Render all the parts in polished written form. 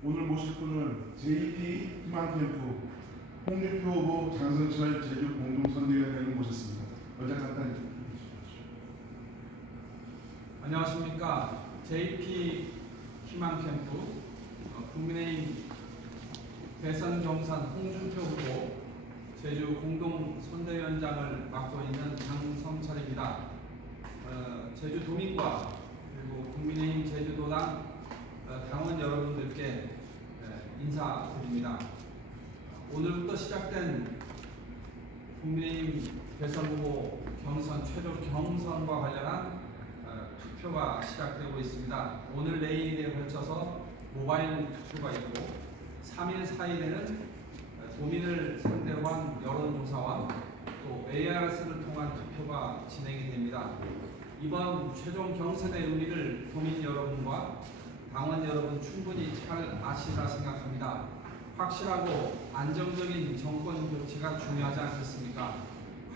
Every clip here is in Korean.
오늘 모실 분은 JP 희망캠프 홍준표 후보 장성철 제주 공동선대위원장을 모셨습니다. 먼저 간단히 좀 해주십시오. 안녕하십니까. JP 희망캠프 국민의힘 대선 경선 홍준표 후보 제주 공동선대위원장을 맡고 있는 장성철입니다. 제주 도민과 그리고 국민의힘 제주도당 당원 여러분들께 인사드립니다. 오늘부터 시작된 국민의힘 대선 후보 경선 최종 경선과 관련한 투표가 시작되고 있습니다. 오늘 내일에 걸쳐서 모바일 투표가 있고 3일 4일에는 도민을 상대로 한 여론조사와 또 ARS를 통한 투표가 진행이 됩니다. 이번 최종 경선의 의미를 도민 여러분과 당원 여러분 충분히 잘 아시리라 생각합니다. 확실하고 안정적인 정권 교체가 중요하지 않겠습니까?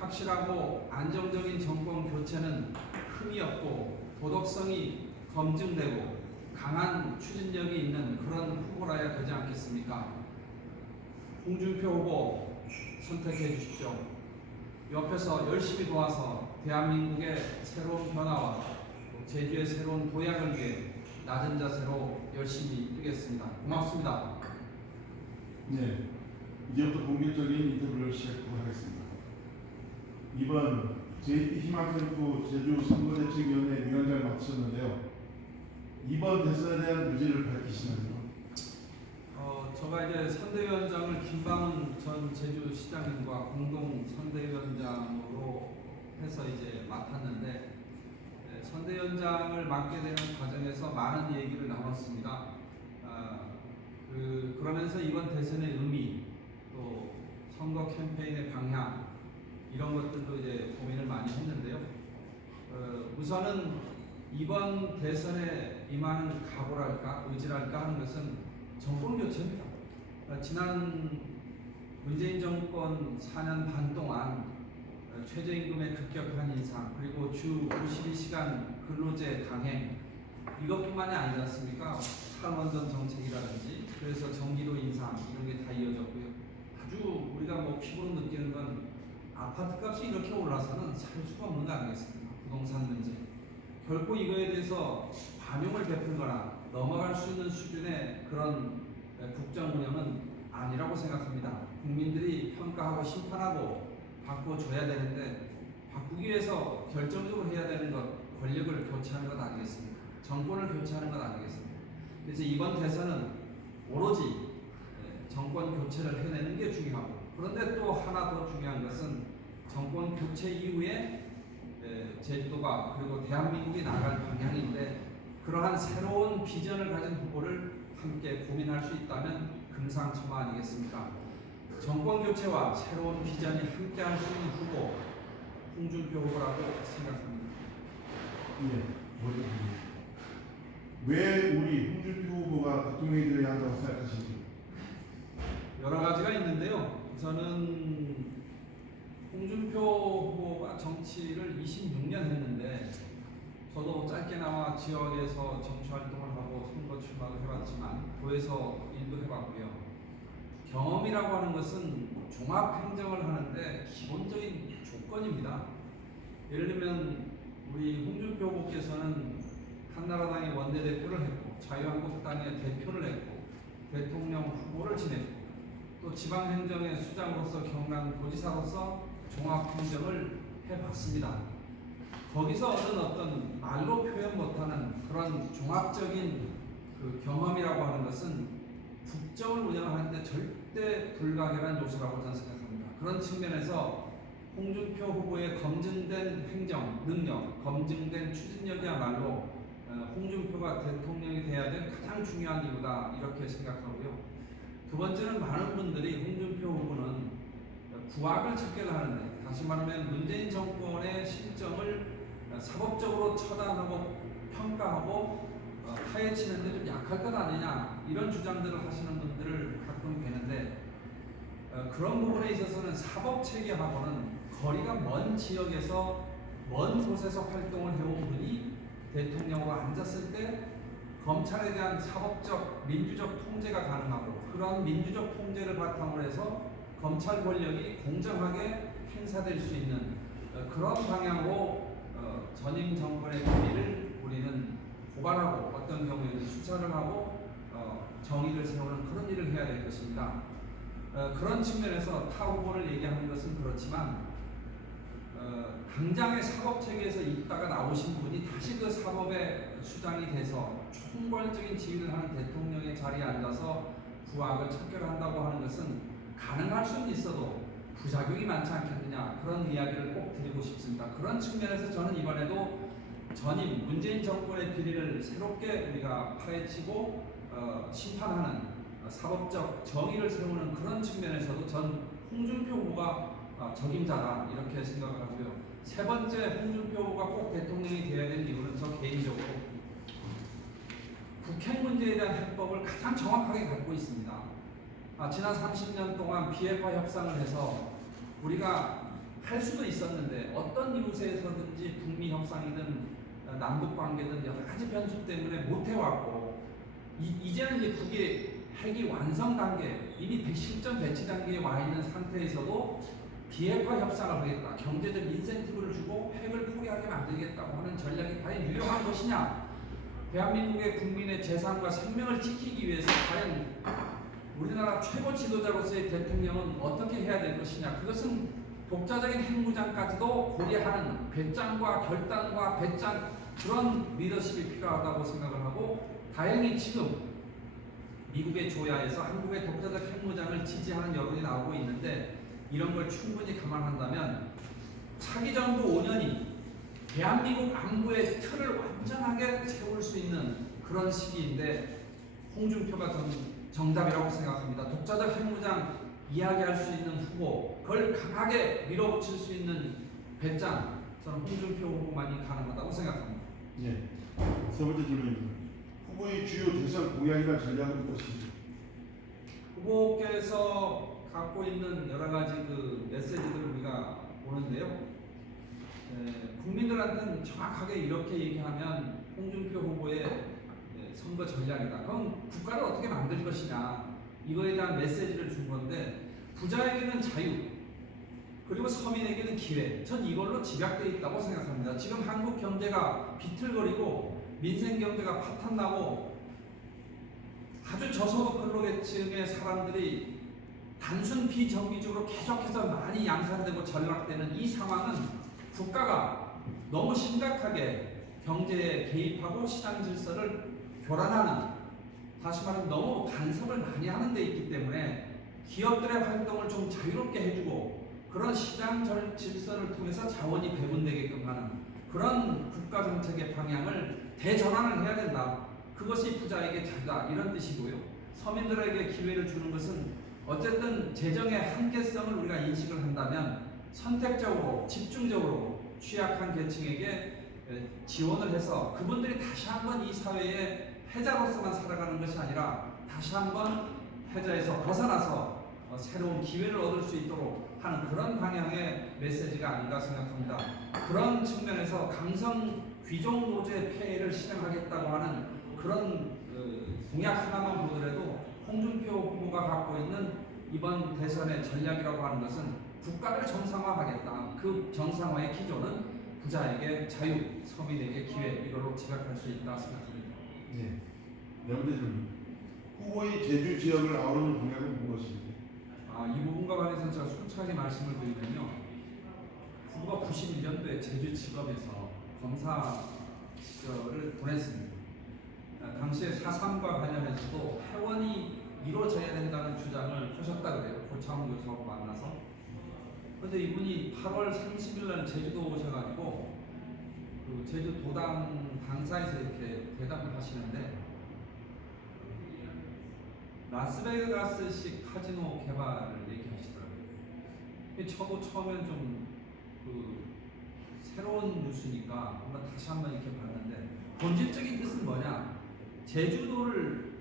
확실하고 안정적인 정권 교체는 흠이 없고 도덕성이 검증되고 강한 추진력이 있는 그런 후보라야 되지 않겠습니까? 홍준표 후보 선택해 주십시오. 옆에서 열심히 도와서 대한민국의 새로운 변화와 제주의 새로운 도약을 위해 낮은 자세로 열심히 뛰겠습니다. 고맙습니다. 네, 이제부터 본격적인 인터뷰를 시작하겠습니다. 이번 JP 희망캠프 제주 선거대책위원회 위원장을 맡으셨는데요. 이번 대선에 대한 의지를 밝히시나요? 제가 이제 선대위원장을 김방훈 전 제주시장님과 공동 선대위원장으로 해서 이제 맡았는데 선대위원장을 맡게 되는 과정에서 많은 얘기를 나눴습니다. 그러면서 이번 대선의 의미, 또 선거 캠페인의 방향 이런 것들도 이제 고민을 많이 했는데요. 우선은 이번 대선에 임하는 각오랄까 의지랄까 하는 것은 정권 교체입니다. 지난 문재인 정권 4년 반 동안 최저임금의 급격한 인상 그리고 주 52시간 근로제 강행 이것뿐만이 아니지 않습니까? 탈원전 정책이라든지 그래서 전기료 인상 이런 게 다 이어졌고요. 아주 우리가 뭐 피부로 느끼는 건 아파트 값이 이렇게 올라서는 살 수가 없는 거 아니겠습니까? 부동산 문제. 결코 이거에 대해서 관용을 베풀거나 넘어갈 수 있는 수준의 그런 국정 운영은 아니라고 생각합니다. 국민들이 평가하고 심판하고 바꿔줘야 되는데 바꾸기 위해서 결정적으로 해야 되는 것 권력을 교체하는 것 아니겠습니까? 정권을 교체하는 것 아니겠습니까? 그래서 이번 대선은 오로지 정권 교체를 해내는 게 중요하고 그런데 또 하나 더 중요한 것은 정권 교체 이후에 제주도가 그리고 대한민국이 나갈 방향인데 그러한 새로운 비전을 가진 후보를 함께 고민할 수 있다면 금상첨화 아니겠습니까? 정권 교체와 새로운 비전이 함께할 수 있는 후보 홍준표 후보라고 생각합니다. 네, 왜 우리 홍준표 후보가 대통령이 되어야 한다고 생각하십니까? 여러 가지가 있는데요. 우선은 홍준표 후보가 정치를 26년 했는데 저도 짧게나마 지역에서 정치 활동을 하고 선거 출마를 해봤지만 도에서 일도 해봤고요. 경험이라고 하는 것은 종합행정을 하는데 기본적인 조건입니다. 예를 들면 우리 홍준표 후보께서는 한나라당의 원내대표를 했고 자유한국당의 대표를 했고 대통령 후보를 지냈고 또 지방행정의 수장으로서 경남도지사로서 종합행정을 해봤습니다. 거기서 얻은 어떤 말로 표현 못하는 그런 종합적인 그 경험이라고 하는 것은 국정을 운영하는데 절대 불가결한 요소라고 저는 생각합니다. 그런 측면에서 홍준표 후보의 검증된 행정 능력, 검증된 추진력이야말로 홍준표가 대통령이 돼야 될 가장 중요한 이유다 이렇게 생각하고요. 두 번째는 많은 분들이 홍준표 후보는 구악을 찾기를 하는데 다시 말하면 문재인 정권의 실정을 사법적으로 처단하고 평가하고 파헤치는데 좀 약할 것 아니냐 이런 주장들을 하시는 분들을 가끔 뵈는데 그런 부분에 있어서는 사법 체계하고는 거리가 먼 지역에서 먼 곳에서 활동을 해온 분이 대통령으로 앉았을 때 검찰에 대한 사법적, 민주적 통제가 가능하고 그런 민주적 통제를 바탕으로 해서 검찰 권력이 공정하게 행사될 수 있는 그런 방향으로 전임 정권의 비리를 우리는 고발하고 어떤 경우에는 수사를 하고 정의를 세우는 그런 일을 해야 될 것입니다. 그런 측면에서 타 후보를 얘기하는 것은 그렇지만 당장의 사법 체계에서 있다가 나오신 분이 다시 그 사법의 수장이 돼서 총괄적인 지휘를 하는 대통령의 자리에 앉아서 구악을 척결한다고 하는 것은 가능할 수는 있어도 부작용이 많지 않겠느냐, 그런 이야기를 꼭 드리고 싶습니다. 그런 측면에서 저는 이번에도 전임 문재인 정권의 비리를 새롭게 우리가 파헤치고 심판하는 사법적 정의를 세우는 그런 측면에서도 전 홍준표 후보가 적임자다 이렇게 생각하고요. 세 번째, 홍준표 후보가 꼭 대통령이 되어야 될 이유는 저 개인적으로 북핵 문제에 대한 해법을 가장 정확하게 갖고 있습니다. 지난 30년 동안 비핵화 협상을 해서 우리가 할 수도 있었는데 어떤 이유에서든지 북미 협상이든 남북 관계든 여러 가지 변수 때문에 못 해왔고 이제는 이제 북이 핵이 완성 단계, 이미 실전 배치 단계에 와 있는 상태에서도 비핵화 협상을 하겠다, 경제적 인센티브를 주고 핵을 포기하게 만들겠다고 하는 전략이 과연 유용한 것이냐, 대한민국의 국민의 재산과 생명을 지키기 위해서 과연 우리나라 최고 지도자로서의 대통령은 어떻게 해야 될 것이냐, 그것은 독자적인 핵무장까지도 고려하는 배짱과 결단과 배짱, 그런 리더십이 필요하다고 생각을 하고, 다행히 지금 미국의 조야에서 한국의 독자적 핵무장을 지지하는 여론이 나오고 있는데, 이런 걸 충분히 감안한다면 차기 정부 5년이 대한민국 안보의 틀을 완전하게 세울 수 있는 그런 시기인데 홍준표가 정답이라고 생각합니다. 독자적 핵무장 이야기할 수 있는 후보, 그걸 강하게 밀어붙일 수 있는 배짱, 저는 홍준표 후보만이 가능하다고 생각합니다. 네. 세 번째 질문입니다. 후보의 주요 대선 공약이나 전략은 무엇입니까? 후보께서 갖고 있는 여러 가지 그 메시지들을 우리가 보는데요. 국민들한테는 정확하게 이렇게 얘기하면 홍준표 후보의 선거 전략이다. 그럼 국가를 어떻게 만들 것이냐, 이거에 대한 메시지를 준 건데, 부자에게는 자유, 그리고 서민에게는 기회, 전 이걸로 집약되어 있다고 생각합니다. 지금 한국 경제가 비틀거리고 민생 경제가 파탄나고 아주 저소득 근로계층의 사람들이 단순 비정기적으로 계속해서 많이 양산되고 전락되는 이 상황은 국가가 너무 심각하게 경제에 개입하고 시장 질서를 교란하는, 다시 말하면 너무 간섭을 많이 하는 데 있기 때문에 기업들의 활동을 좀 자유롭게 해주고 그런 시장 질서를 통해서 자원이 배분되게끔 하는 그런 국가 정책의 방향을 대전환을 해야 된다. 그것이 부자에게 자유다, 이런 뜻이고요. 서민들에게 기회를 주는 것은 어쨌든 재정의 한계성을 우리가 인식을 한다면 선택적으로 집중적으로 취약한 계층에게 지원을 해서 그분들이 다시 한번 이 사회의 패자로서만 살아가는 것이 아니라 다시 한번 패자에서 벗어나서 새로운 기회를 얻을 수 있도록 하는 그런 방향의 메시지가 아닌가 생각합니다. 그런 측면에서 강성 귀족 노조의 폐해를 실행하겠다고 하는 그런 공약 하나만 보더라도 홍준표 후보가 갖고 있는 이번 대선의 전략이라고 하는 것은 국가를 정상화하겠다. 그 정상화의 기조는 부자에게 자유, 서민에게 기회, 이걸로 지각할 수 있다 생각합니다. 네. 네 번째 질문. 후보의 제주 지역을 아우르는 공약은 무엇입니까? 이 부분과 관해서는 제가 솔직하게 말씀을 드리면요. 후보가 91년도에 제주지검에서 검사 시절을 보냈습니다. 당시에 4.3과 관련해서도 회원이 이루어져야 된다는 주장을 하셨다 그래요. 고창훈 교수하고 만나서. 그런데 이분이 8월 30일 날 제주도 오셔가지고 그 제주 도당 당사에서 이렇게 대담을 하시는데, 라스베가스식 카지노 개발을 얘기하시더라고요. 저도 처음엔 좀 새로운 뉴스니까 한번 이렇게 봤는데, 본질적인 뜻은 뭐냐? 제주도를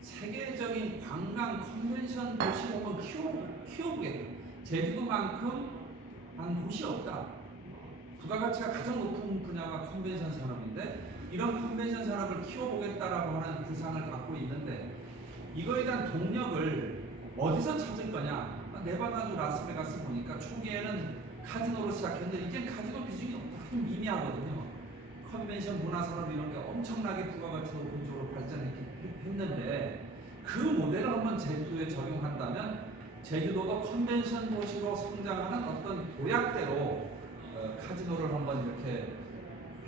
세계적인 관광 컨벤션 도시로 한번 키워보겠다. 제주도만큼 한 곳이 없다. 부가가치가 가장 높은 분야가 컨벤션 산업인데 이런 컨벤션 산업을 키워보겠다라고 하는 구상을 갖고 있는데 이거에 대한 동력을 어디서 찾을 거냐? 네바다주 라스베가스 보니까 초기에는 카지노로 시작했는데 이제 카지노 비중이 너무 미미하거든요. 컨벤션 문화산업 이런 게 엄청나게 부가가치 높은 쪽으로 발전했는데 그 모델을 한번 제주도에 적용한다면 제주도도 컨벤션 도시로 성장하는 어떤 도약대로 카지노를 한번 이렇게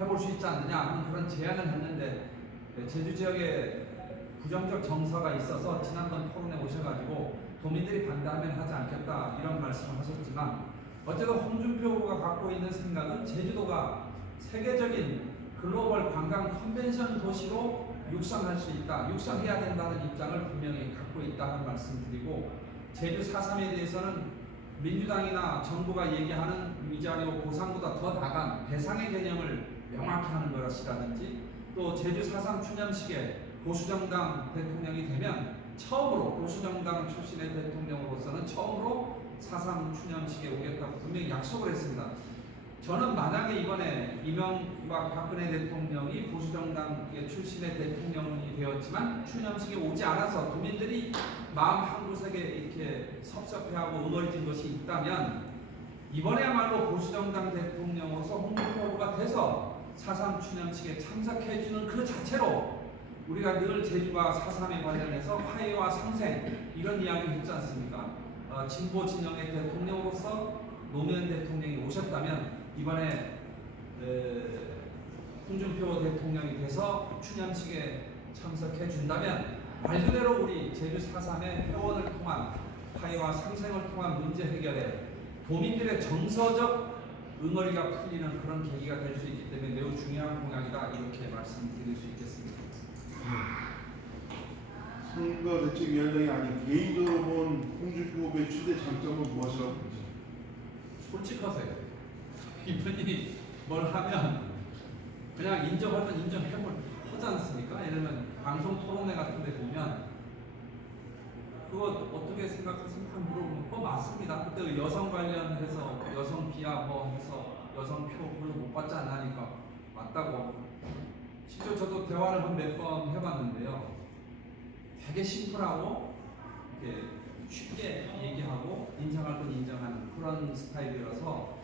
해볼 수 있지 않느냐 하는 그런 제안을 했는데 제주 지역에 부정적 정서가 있어서 지난번 토론에 오셔가지고 도민들이 반대하면 하지 않겠다 이런 말씀을 하셨지만 어쨌든 홍준표 후보가 갖고 있는 생각은 제주도가 세계적인 글로벌 관광 컨벤션 도시로 육성할 수 있다, 육성해야 된다는 입장을 분명히 갖고 있다는 말씀드리고 제주 4.3에 대해서는 민주당이나 정부가 얘기하는 위자료 보상보다 더 나간 배상의 개념을 명확히 하는 것이라든지 또 제주 4.3 추념식에 보수정당 대통령이 되면 처음으로 보수정당 출신의 대통령으로서는 처음으로 4.3 추념식에 오겠다고 분명히 약속을 했습니다. 저는 만약에 이번에 이명박 박근혜 대통령이 보수정당의 출신의 대통령이 되었지만 추념식에 오지 않아서 국민들이 마음 한구석에 이렇게 섭섭해하고 응어리진 것이 있다면 이번에야말로 보수정당 대통령으로서 홍준표 후보가 돼서 4.3 추념식에 참석해주는 그 자체로 우리가 늘 제주가 4.3에 관련해서 화해와 상생 이런 이야기 했지 않습니까? 진보 진영의 대통령으로서 노무현 대통령이 오셨다면 이번에 홍준표 대통령이 돼서 추념식에 참석해 준다면 말 그대로 우리 제주 4.3의 회원을 통한 화해와 상생을 통한 문제 해결에 도민들의 정서적 응어리가 풀리는 그런 계기가 될 수 있기 때문에 매우 중요한 공약이다 이렇게 말씀드릴 수 있겠습니다. 선거대책위원장이 아닌 개인적으로 본 홍준표 후보의 최대 장점은 무엇이라고 보죠? 솔직하세요. 이분이 뭘 하면 그냥 인정하면 인정하지 않습니까? 예를 들면 방송 토론회 같은 데 보면 그거 어떻게 생각하세요? 물어보면 그거 맞습니다. 그때 여성 관련해서 여성 비하 뭐 해서 여성 표 별로 못 받지 않으니까 맞다고. 실제 저도 대화를 한 몇 번 해봤는데요. 되게 심플하고 이렇게 쉽게 얘기하고 인정할 건 인정하는 그런 스타일이라서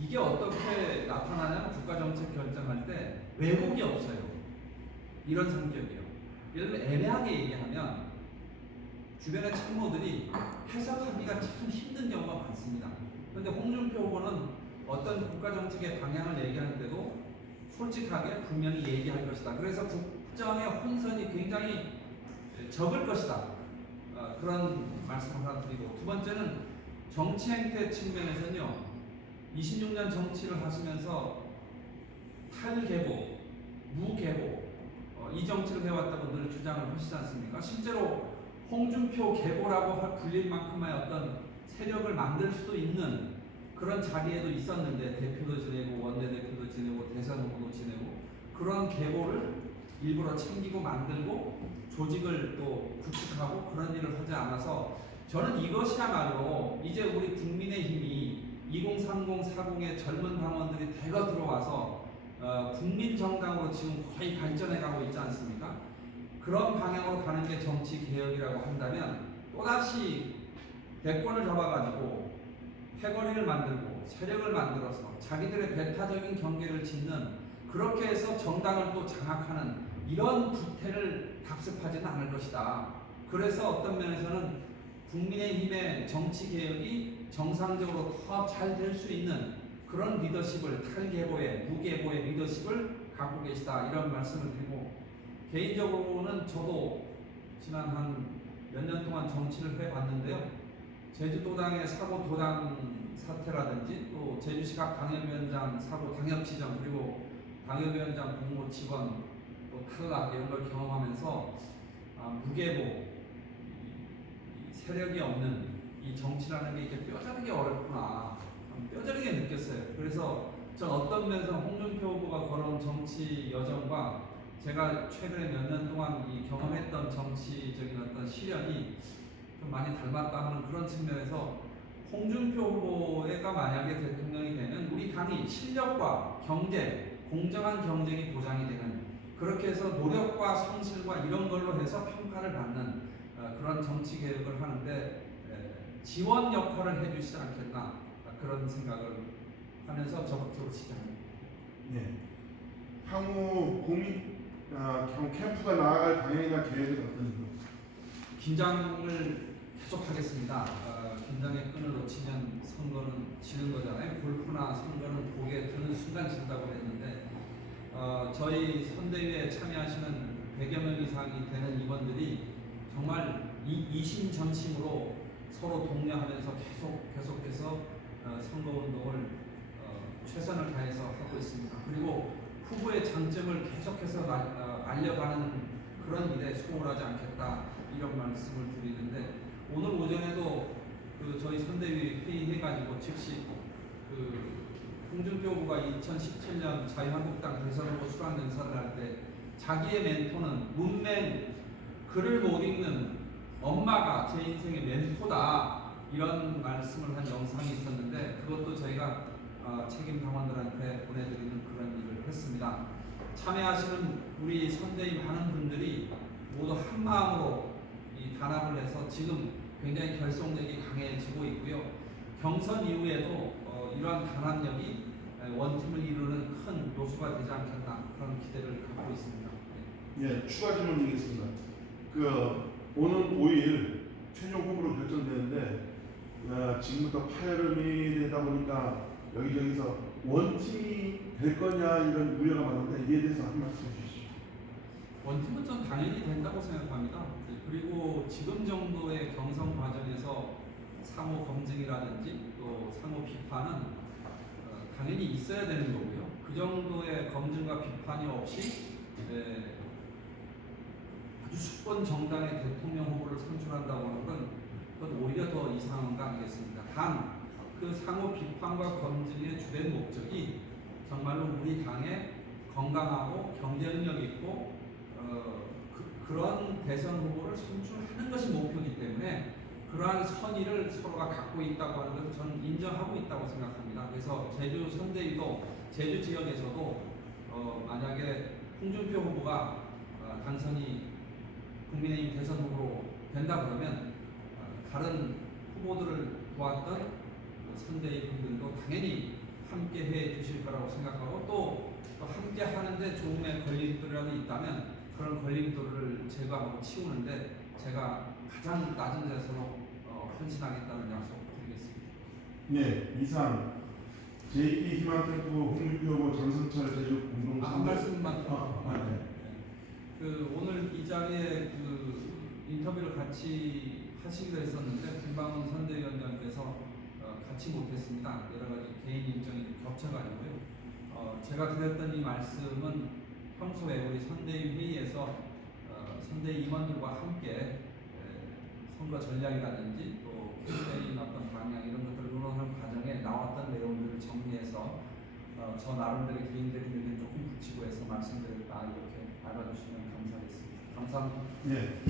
이게 어떻게 나타나냐면 국가정책 결정할 때 왜곡이 없어요. 이런 성격이에요. 예를 들면 애매하게 얘기하면 주변의 참모들이 해석하기가 참 힘든 경우가 많습니다. 그런데 홍준표 후보는 어떤 국가정책의 방향을 얘기할 때도 솔직하게 분명히 얘기할 것이다. 그래서 국정의 혼선이 굉장히 적을 것이다. 그런 말씀을 하나 드리고 두 번째는 정치 행태 측면에서는요. 26년 정치를 하시면서 탈개보, 무개보 이 정치를 해왔다고 늘 주장을 하시지 않습니까? 실제로 홍준표 개보라고 불릴 만큼의 어떤 세력을 만들 수도 있는 그런 자리에도 있었는데 대표도 지내고 원내대표도 지내고 대선 후보도 지내고 그런 계보를 일부러 챙기고 만들고 조직을 또 구축하고 그런 일을 하지 않아서 저는 이것이야말로 이제 우리 국민의힘이 2030, 40의 젊은 당원들이 대거 들어와서 국민정당으로 지금 거의 발전해 가고 있지 않습니까? 그런 방향으로 가는 게 정치 개혁이라고 한다면 또다시 대권을 잡아가지고 패거리를 만들고 세력을 만들어서 자기들의 배타적인 경계를 짓는 그렇게 해서 정당을 또 장악하는 이런 구태를 답습하지는 않을 것이다. 그래서 어떤 면에서는 국민의힘의 정치 개혁이 정상적으로 더 잘 될 수 있는 그런 리더십을 탈개보의 무개보의 리더십을 갖고 계시다 이런 말씀을 드리고 개인적으로는 저도 지난 한 몇 년 동안 정치를 해봤는데요. 제주도당의 사고 도당 사태라든지 또 제주시 각 당협위원장 사고 당협 지정 그리고 당협위원장 공모 직원 또 탈락 이런 걸 경험하면서 무개보 세력이 없는 이 정치라는 게 이렇게 뼈저리게 어렵구나 뼈저리게 느꼈어요. 그래서 전 어떤 면에서 홍준표 후보가 걸어온 정치 여정과 제가 최근에 몇 년 동안 이 경험했던 정치적인 어떤 시련이 좀 많이 닮았다 하는 그런 측면에서 홍준표 후보가 만약에 대통령이 되면 우리 당이 실력과 경제, 공정한 경쟁이 보장이 되는, 그렇게 해서 노력과 성실과 이런 걸로 해서 평가를 받는 그런 정치 개혁을 하는데 지원 역할을 해주시지 않겠나, 그런 생각을 하면서 적극적으로 지지합니다. 네. 향후 캠프가 나아갈 방향이나 계획은 어떤가요? 긴장을 계속하겠습니다. 긴장의 끈을 놓치면 선거는 지는 거잖아요. 골프나 선거는 고개 드는 순간 진다고 했는데 저희 선대위에 참여하시는 100여 명 이상이 되는 임원들이 정말 이심전심으로 서로 독려하면서 계속해서 선거운동을 최선을 다해서 하고 있습니다. 그리고 후보의 장점을 계속해서 알려가는 그런 일에 소홀하지 않겠다, 이런 말씀을 드리는데, 오늘 오전에도 저희 선대위 회의해가지고 즉시 홍준표 후보가 2017년 자유한국당 대선 후보 수락 연설을 할 때 자기의 멘토는 문맹, 글을 못 읽는 엄마가 제 인생의 멘토다, 이런 말씀을 한 영상이 있었는데, 그것도 저희가 책임 당원들한테 보내드리는 그런 일을 했습니다. 참여하시는 우리 선대위 많은 분들이 모두 한 마음으로 이 단합을 해서 지금 굉장히 결속력이 강해지고 있고요. 경선 이후에도 이러한 단합력이 원팀을 이루는 큰 요소가 되지 않겠나, 그런 기대를 갖고 있습니다. 예, 추가 질문 드리겠습니다. 오는 5일 최종 후보로 결정되는데 지금부터 파열음이 되다 보니까 여기저기서 원팀이 될 거냐 이런 우려가 많은데 이에 대해서 한 말씀 해주시죠. 원팀은 전 당연히 된다고 생각합니다. 그리고 지금 정도의 경선 과정에서 상호 검증이라든지 또 상호 비판은 당연히 있어야 되는 거고요. 그 정도의 검증과 비판이 없이 아주 수권 정당의 대통령 후보를 선출한다고 하는 건 그건 오히려 더 이상한 거 아니겠습니까? 단 그 상호 비판과 검증의 주된 목적이 정말로 우리 당의 건강하고 경쟁력 있고 그런 대선 후보를 선출하는 것이 목표이기 때문에 그러한 선의를 서로가 갖고 있다고 하는 것을 저는 인정하고 있다고 생각합니다. 그래서 제주 선대위도 제주 지역에서도 만약에 홍준표 후보가 당선이 국민의힘 대선 후보로 된다 그러면 다른 후보들을 도왔던 선대위 분들도 당연히 함께 해 주실 거라고 생각하고 또 함께 하는데 조금의 걸림돌이라도 있다면 그런 걸림돌을 제거하고 치우는데 제가 가장 낮은 데서로 헌신하겠다는 약속 드리겠습니다. 네, 이상 JP 희망캠프 홍준표 후보 장성철 제주 공동 한 말씀만 네. 오늘 이 자리에 인터뷰를 같이 하시기로 했었는데 김방훈 선대위원장께서 같이 못했습니다. 여러 가지 개인 일정이 겹쳐가지고요. 제가 드렸던 이 말씀은 평소에 우리 선대위 회의에서 선대위 임원들과 함께 선거 전략이라든지 또 캠페인 어떤 방향 이런 것들을 논하는 과정에 나왔던 내용들을 정리해서 저 나름대로 개인적인 의견 조금 붙이고 해서 말씀드렸다, 이렇게 알아주시면 감사하겠습니다. 감사합니다. 네.